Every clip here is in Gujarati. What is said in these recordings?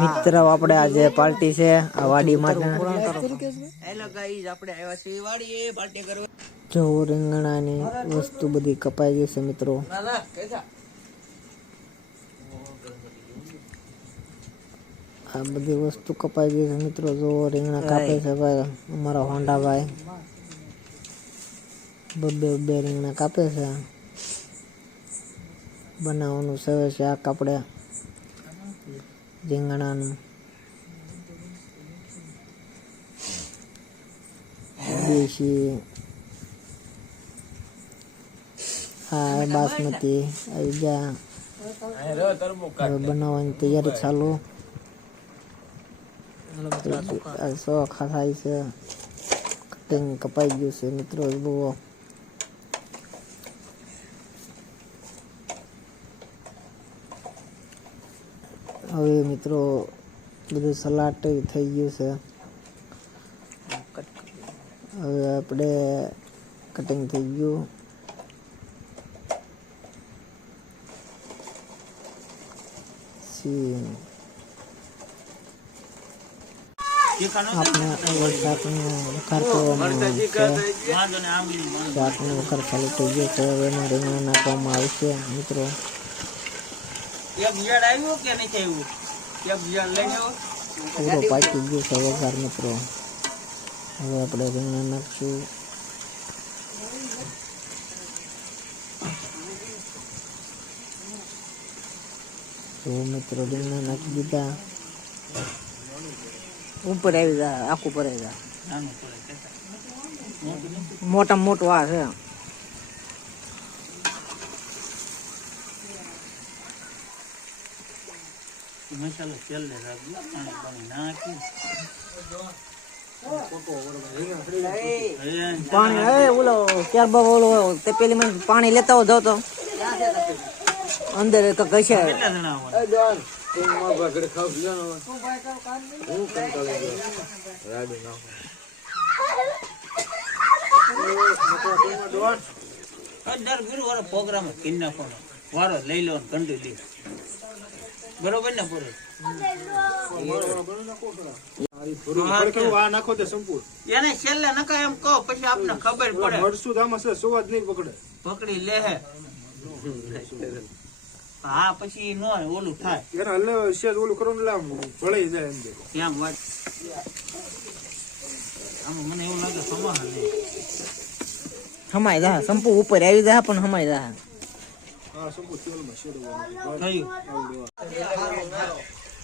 મિત્રો આપણે આજે પાર્ટી છે આ વાડીમાં હેલો ગાઈસ આપણે આવ્યા છીએ વાડીએ પાર્ટી કરવા. જો રીંગણાની વસ્તુ બધી કપાઈ ગઈ છે મિત્રો. આ બધી વસ્તુ કપાઈ ગઈ છે મિત્રો. જો રીંગણા કાપે છે ભાઈ. અમારા હોન્ડા ભાઈ બબ્બે બબ્બે રીંગણા કાપે છે. બનાવવાનું સવે છે આ કાપડે રીંગણાનું દેશી હા બાસમતી આવી ગયા બનાવવાની તૈયારી ચાલુ સો ખાસાઈ છે કટિંગ કપાઈ ગયું છે મિત્રો બહુ હવે મિત્રો, બધું સલાડ થઈ ગયું છે. હવે આપણે કટિંગ થઈ ગયું. આપણે વરસાદનો વખાર કરવામાં છે. વાંધો ને આંબલી શાકનો વખાર ચાલુ થઈ ગયો છે. હવે એમાં રીંગણ નાખવામાં આવશે, મિત્રો. એક ઝાડ આવ્યું કે નથી આવ્યું એક ઝાડ લઈને આવ્યો પૂરો પાકી ગયો છે મિત્રો હવે આપણે રીંગણા નાખશું. તો મિત્રો રીંગણા નાખી દીધા. ઉપર આવી જાય આખું પર આવી નાનું મોટા મોટું આ છે. ઓલો તે પેલી મને પાણી લેતા હો જાવ તો. અંદર એક કશે. કેટલા ગુરુ દર ગુરુવારે પ્રોગ્રામ કિન્ના નાખવાનો. વારો લઈ લો કંડી લે બરોબર ને પૂરો? સુવાદ નહીં પકડે પકડી લે હા પછી નો ઓલું થાય એને હલ્લે શેર ઓલું કરો ને આમ જાય એમ કેમ વાત? આમાં મને એવું લાગે સમાન નહીં. હમાઈ જા, સંપુ ઉપર આવી જાય પણ હમાય જા. હા સંપુ તેલમાં શેડવાનું થયું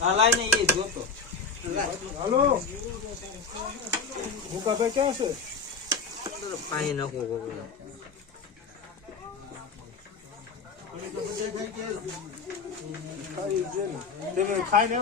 આ લાઈને એ જોતો હાલો મુકાભાઈ ક્યાં છે પાણી નાખવું ખાઈ ને.